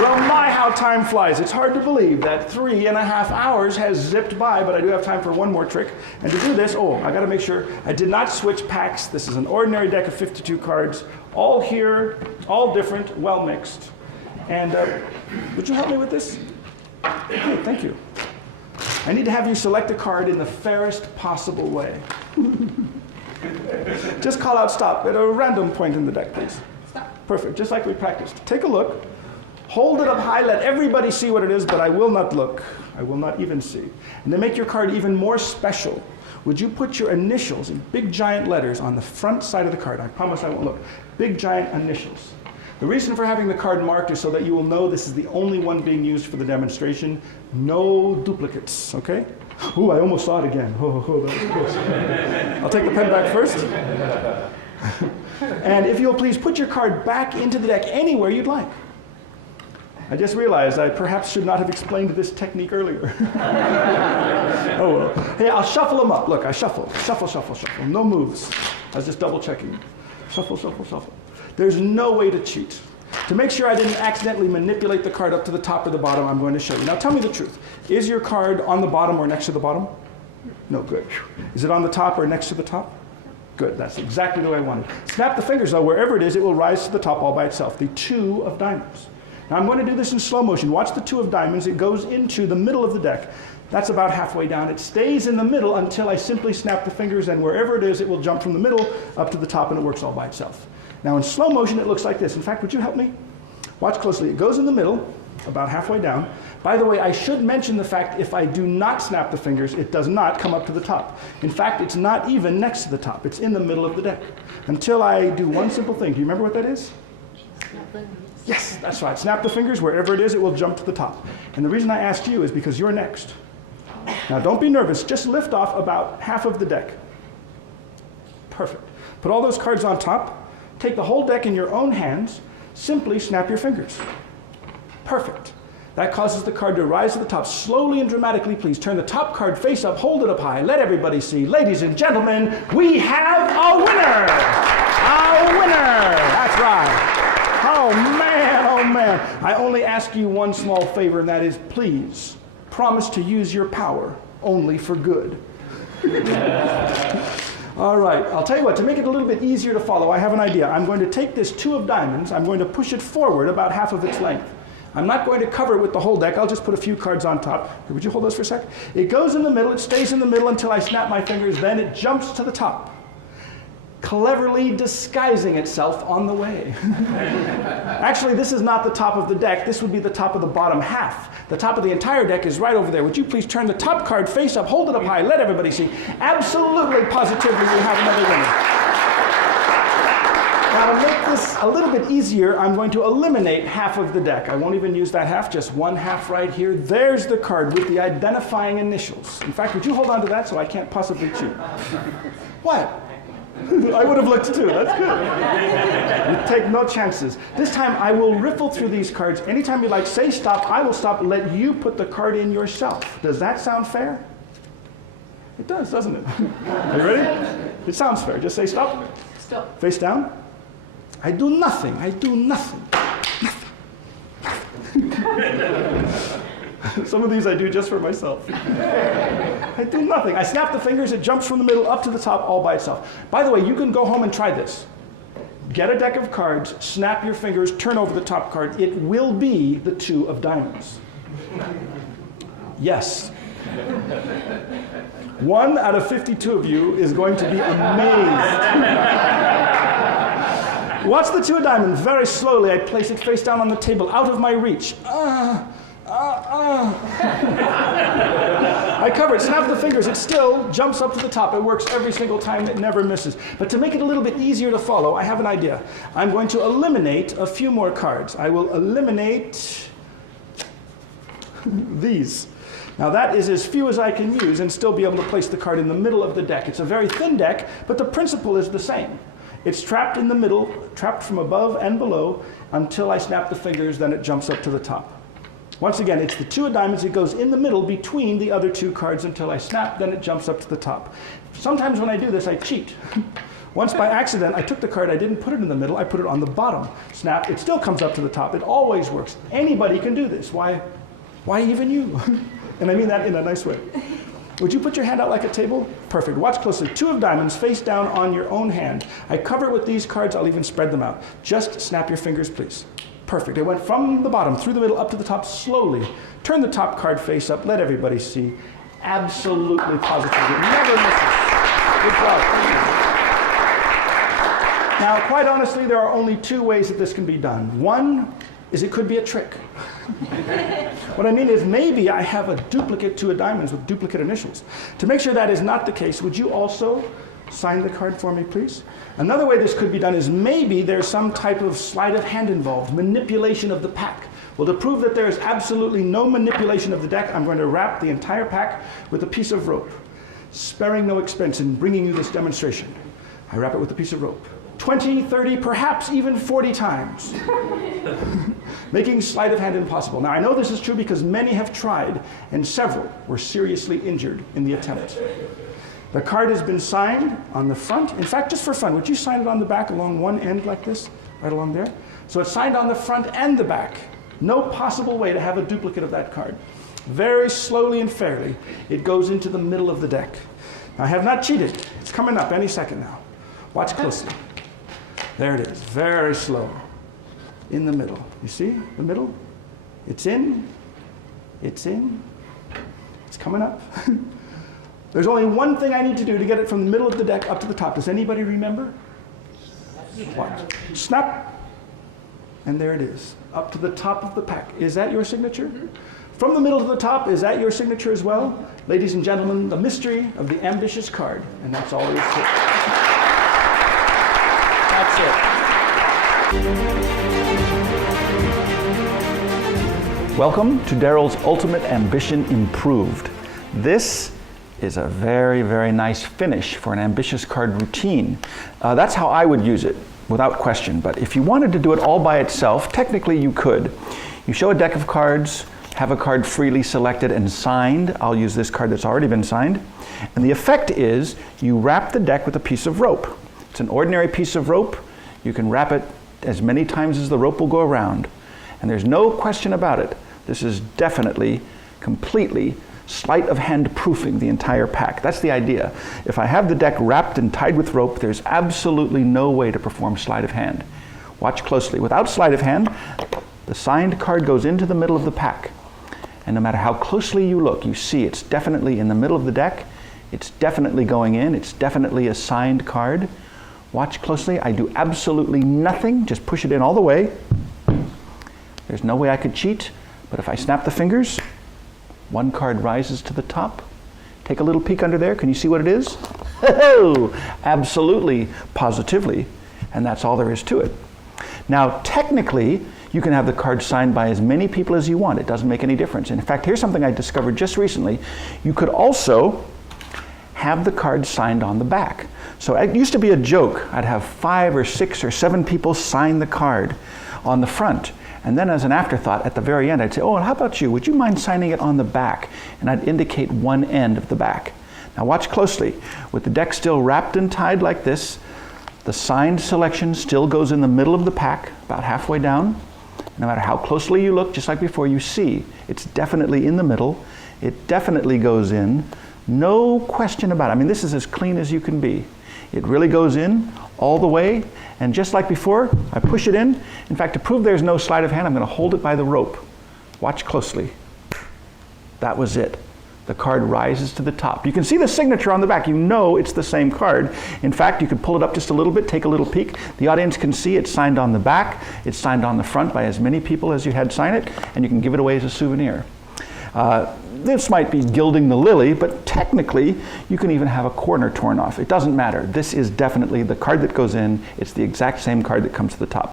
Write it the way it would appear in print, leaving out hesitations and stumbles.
Well, my, how time flies. It's hard to believe that 3.5 hours has zipped by, but I do have time for one more trick. And to do this, I got to make sure I did not switch packs. This is an ordinary deck of 52 cards, all here, all different, well mixed. And would you help me with this? Hey, thank you. I need to have you select a card in the fairest possible way. Just call out stop at a random point in the deck, please. Stop. Perfect, just like we practiced. Take a look. Hold it up high, let everybody see what it is, but I will not look. I will not even see. And to make your card even more special, would you put your initials in big giant letters on the front side of the card? I promise I won't look. Big giant initials. The reason for having the card marked is so that you will know this is the only one being used for the demonstration. No duplicates, okay? Ooh, I almost saw it again. That was close. I'll take the pen back first. And if you'll please put your card back into the deck anywhere you'd like. I just realized I perhaps should not have explained this technique earlier. Oh well. Hey, I'll shuffle them up. Look, I shuffle. Shuffle, shuffle, shuffle. No moves. I was just double checking. Shuffle, shuffle, shuffle. There's no way to cheat. To make sure I didn't accidentally manipulate the card up to the top or the bottom, I'm going to show you. Now tell me the truth. Is your card on the bottom or next to the bottom? No, good. Is it on the top or next to the top? Good, that's exactly the way I want it. Snap the fingers though, wherever it is, it will rise to the top all by itself. The 2 of diamonds. Now I'm going to do this in slow motion. Watch the 2 of diamonds. It goes into the middle of the deck. That's about halfway down. It stays in the middle until I simply snap the fingers, and wherever it is, it will jump from the middle up to the top, and it works all by itself. Now in slow motion, it looks like this. In fact, would you help me? Watch closely. It goes in the middle, about halfway down. By the way, I should mention the fact if I do not snap the fingers, it does not come up to the top. In fact, it's not even next to the top. It's in the middle of the deck. Until I do one simple thing. Do you remember what that is? Yes, that's right. Snap the fingers. Wherever it is, it will jump to the top. And the reason I asked you is because you're next. Now, don't be nervous. Just lift off about half of the deck. Perfect. Put all those cards on top. Take the whole deck in your own hands. Simply snap your fingers. Perfect. That causes the card to rise to the top. Slowly and dramatically, please turn the top card face up. Hold it up high. Let everybody see. Ladies and gentlemen, we have a winner! A winner! That's right. Oh man, I only ask you one small favor, and that is please promise to use your power only for good. All right, I'll tell you what, to make it a little bit easier to follow, I have an idea. I'm going to take this 2 of diamonds, I'm going to push it forward about half of its length. I'm not going to cover it with the whole deck, I'll just put a few cards on top. Here, would you hold those for a sec? It goes in the middle, it stays in the middle until I snap my fingers, then it jumps to the top, cleverly disguising itself on the way. Actually, this is not the top of the deck. This would be the top of the bottom half. The top of the entire deck is right over there. Would you please turn the top card face up, hold it up high, let everybody see. Absolutely, positively, we have another winner. Now, to make this a little bit easier, I'm going to eliminate half of the deck. I won't even use that half, just one half right here. There's the card with the identifying initials. In fact, would you hold on to that so I can't possibly cheat? What? I would have looked too, that's good. You take no chances. This time I will riffle through these cards. Anytime you like, say stop, I will stop and let you put the card in yourself. Does that sound fair? It does, doesn't it? Are you ready? It sounds fair. Just say stop. Stop. Face down. I do nothing. I do nothing. Nothing. Some of these I do just for myself. I do nothing. I snap the fingers, it jumps from the middle up to the top all by itself. By the way, you can go home and try this. Get a deck of cards, snap your fingers, turn over the top card. It will be the 2 of diamonds. Yes. 1 out of 52 of you is going to be amazed. Watch the 2 of diamonds. Very slowly, I place it face down on the table, out of my reach. I cover it, snap the fingers, it still jumps up to the top. It works every single time, it never misses. But to make it a little bit easier to follow, I have an idea. I'm going to eliminate a few more cards. I will eliminate these. Now that is as few as I can use and still be able to place the card in the middle of the deck. It's a very thin deck, but the principle is the same. It's trapped in the middle, trapped from above and below, until I snap the fingers, then it jumps up to the top. Once again, it's the 2 of diamonds. It goes in the middle between the other 2 cards until I snap, then it jumps up to the top. Sometimes when I do this, I cheat. Once by accident, I took the card, I didn't put it in the middle, I put it on the bottom. Snap, it still comes up to the top. It always works. Anybody can do this. Why even you? And I mean that in a nice way. Would you put your hand out like a table? Perfect. Watch closely. 2 of diamonds face down on your own hand. I cover it with these cards. I'll even spread them out. Just snap your fingers, please. Perfect. It went from the bottom, through the middle, up to the top slowly. Turn the top card face up. Let everybody see. Absolutely positively. Never misses. Good job. Thank you. Now, quite honestly, there are only 2 ways that this can be done. One is it could be a trick. What I mean is maybe I have a duplicate 2 of diamonds with duplicate initials. To make sure that is not the case, would you also sign the card for me, please? Another way this could be done is maybe there's some type of sleight of hand involved, manipulation of the pack. Well, to prove that there is absolutely no manipulation of the deck, I'm going to wrap the entire pack with a piece of rope, sparing no expense in bringing you this demonstration. I wrap it with a piece of rope. 20, 30, perhaps even 40 times, making sleight of hand impossible. Now, I know this is true because many have tried, and several were seriously injured in the attempt. The card has been signed on the front. In fact, just for fun, would you sign it on the back along one end like this, right along there? So it's signed on the front and the back. No possible way to have a duplicate of that card. Very slowly and fairly, it goes into the middle of the deck. Now, I have not cheated. It's coming up any second now. Watch closely. There it is, very slow. In the middle. You see the middle? It's in, it's coming up. There's only one thing I need to do to get it from the middle of the deck up to the top. Does anybody remember? What? Snap. And there it is, up to the top of the pack. Is that your signature? From the middle to the top, is that your signature as well? Ladies and gentlemen, the mystery of the ambitious card. And that's all there is to it. That's it. Welcome to DARYL's Ultimate Ambition Improved. This is a very, very nice finish for an ambitious card routine. That's how I would use it, without question. But if you wanted to do it all by itself, technically you could. You show a deck of cards, have a card freely selected and signed. I'll use this card that's already been signed. And the effect is you wrap the deck with a piece of rope. It's an ordinary piece of rope. You can wrap it as many times as the rope will go around. And there's no question about it. This is definitely, completely sleight of hand proofing the entire pack. That's the idea. If I have the deck wrapped and tied with rope, there's absolutely no way to perform sleight of hand. Watch closely. Without sleight of hand, the signed card goes into the middle of the pack. And no matter how closely you look, you see it's definitely in the middle of the deck. It's definitely going in. It's definitely a signed card. Watch closely. I do absolutely nothing. Just push it in all the way. There's no way I could cheat, but if I snap the fingers, one card rises to the top. Take a little peek under there. Can you see what it is? Oh, absolutely, positively, and that's all there is to it. Now, technically, you can have the card signed by as many people as you want. It doesn't make any difference. In fact, here's something I discovered just recently. You could also have the card signed on the back. So it used to be a joke. I'd have 5 or 6 or 7 people sign the card on the front. And then as an afterthought, at the very end, I'd say, oh, how about you? Would you mind signing it on the back? And I'd indicate one end of the back. Now watch closely. With the deck still wrapped and tied like this, the signed selection still goes in the middle of the pack, about halfway down. No matter how closely you look, just like before, you see it's definitely in the middle. It definitely goes in. No question about it. I mean, this is as clean as you can be. It really goes in all the way, and just like before, I push it in. In fact, to prove there's no sleight of hand, I'm going to hold it by the rope. Watch closely. That was it. The card rises to the top. You can see the signature on the back. You know it's the same card. In fact, you could pull it up just a little bit, take a little peek. The audience can see it's signed on the back. It's signed on the front by as many people as you had sign it, and you can give it away as a souvenir. This might be gilding the lily, but technically, you can even have a corner torn off. It doesn't matter. This is definitely the card that goes in. It's the exact same card that comes to the top.